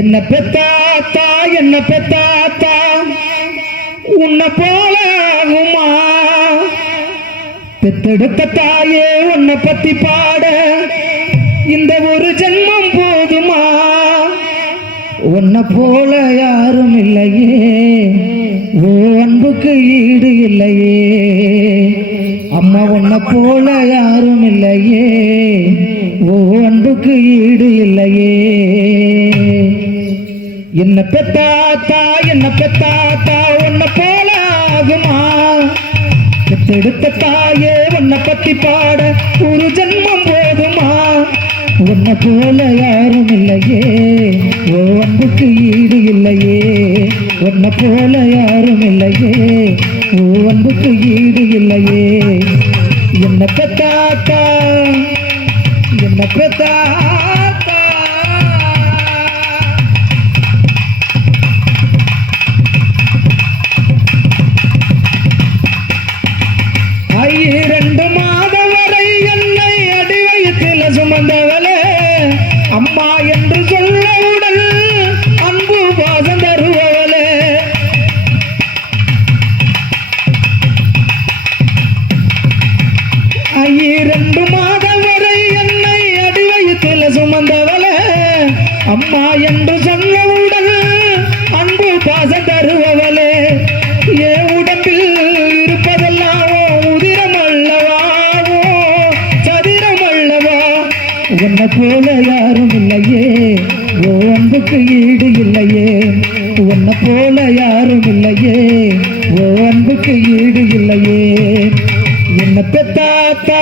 என்ன பெத்தாத்தா என்ன பெத்தாத்தா உன்னை போலாகுமா பெத்தெடுத்த தாயே உன்னை பத்தி பாட இந்த ஒரு ஜென்மம் போதுமா உன்னை போல யாரும் இல்லையே ஓ அன்புக்கு ஈடு இல்லையே அம்மா உன்னை போல யாரும் இல்லையே ஓ அன்புக்கு ஈடு இல்லையே என்ன பெத்தாத்தா உன்னை போல ஆகுமா பெத்தெடுத்த தாயே உன்னை பத்தி பாட ஒரு ஜென்மம் போதுமா உன்னை போல யாரும் இல்லையே ஓ அன்புக்கு ஈடு இல்லையே உன்னை போல யாரும் இல்லையே ஓ அன்புக்கு ஈடு இல்லையே என்ன பெத்தாத்தா என்ன பெத்தாத்தா இரண்டு மாதம் வரை என்னை அடி வயிற்றில் சுமந்தவளே அம்மா என்று சொல்லவுடன் அன்பு பாசம் தருவவளே இரண்டு மாதம் வரை என்னை அடி வயிற்றில் சுமந்தவளே அம்மா என்று சொல்லவுடன் அன்பு பாசம் தருவவளே ஏ உடம்பில் இருப்பதெல்லாம் உன்னை போல யாரும் இல்லையே ஓ அன்புக்கு ஈடு இல்லையே உன்னை போல யாரும் இல்லையே ஓ அன்புக்கு ஈடு இல்லையே என்ன பெத்தாத்தா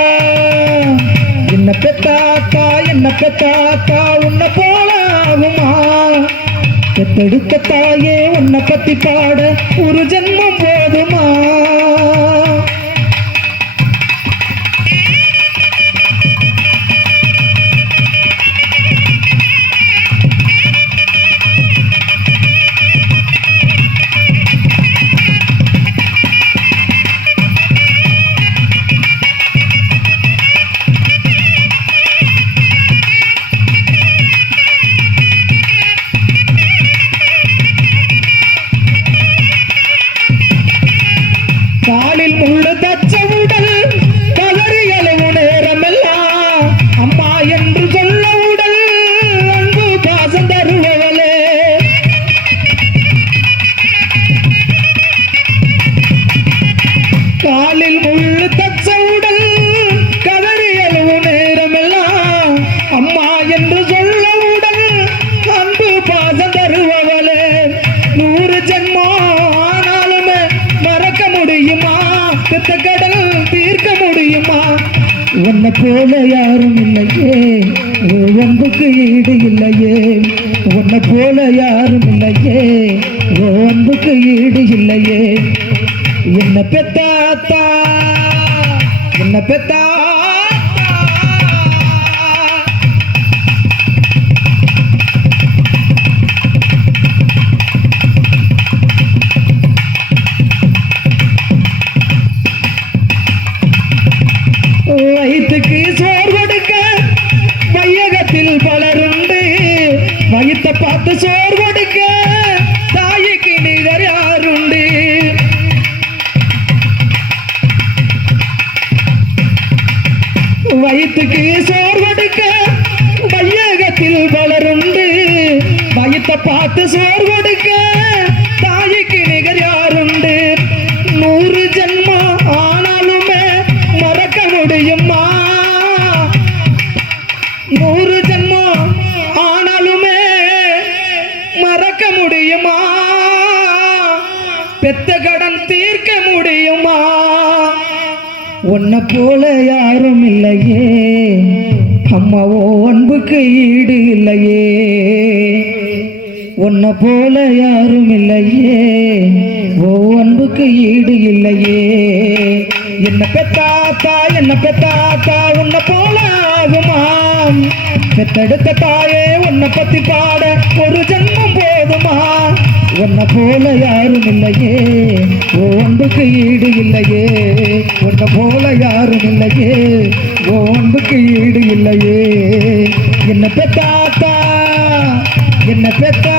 என்ன பெத்தாத்தா என்ன பெத்தாத்தா உன்னை போல ஆகுமா பெத்தெடுத்த தாயே உன்னை பத்தி பாட ஒரு ஜென்மம் போதுமா காலில் முள்ளு தச்சவுடன் கதறி அழுவு நேரமெல்லாம் அம்மா என்று சொல்லவுடன் அன்பு பாசம் தருவவளே காலில் முள்ளு தச்சவுடன் கதறி அழுவு நேரமெல்லாம் அம்மா என்று சொல்லவுடன் அன்பு பாசம் தருவவளே 100 ஜென்மம் ஆனாலுமே மறக்க முடியுமா பெத்த கடல் தீர்க்க முடியுமா உன்னை போல யாரும் இல்லையே ஓ அன்புக்கு ஈடு இல்லையே உன்னை போல யாரும் இல்லையே ஓ அன்புக்கு ஈடு இல்லையே என்ன பெத்தாத்தா என்ன பெத்தா வயிற்றுக்கு சோறு கொடுக்க வையகத்தில் பலருண்டு வயிற்ற பார்த்து சோறு கொடுக்க தாய்க்கு நிகர் யாருண்டு வயிற்றுக்கு சோறு கொடுக்க வையகத்தில் பலருண்டு வயிற்ற பார்த்து சோறு கொடுக்க தாய்க்கு நிகர் யாருண்டு 100 ஜென்மம் ஆனாலுமே மறக்க முடியுமா 100 ஜென்மம் ஆனாலுமே மறக்க முடியுமா பெத்த கடன் தீர்க்க முடியுமா உன்னை போல யாரும் இல்லையே அம்மாவோ அன்புக்கு ஈடு இல்லையே உன்னை போல யாரும் இல்லையே ஓ அன்புக்கு ஈடு இல்லையே என்ன பெத்தாத்தா உன்னை போல ஆகுமா பெத்தெடுத்த தாயே உன்னை பத்தி பாட ஒரு ஜென்மம் போதுமா உன்னை போல யாரும் இல்லையே ஓ அன்புக்கு ஈடு இல்லையே உன்னை போல யாரும் இல்லையே ஓ அன்புக்கு ஈடு இல்லையே என்ன பெத்தாத்தா என்ன பெத்த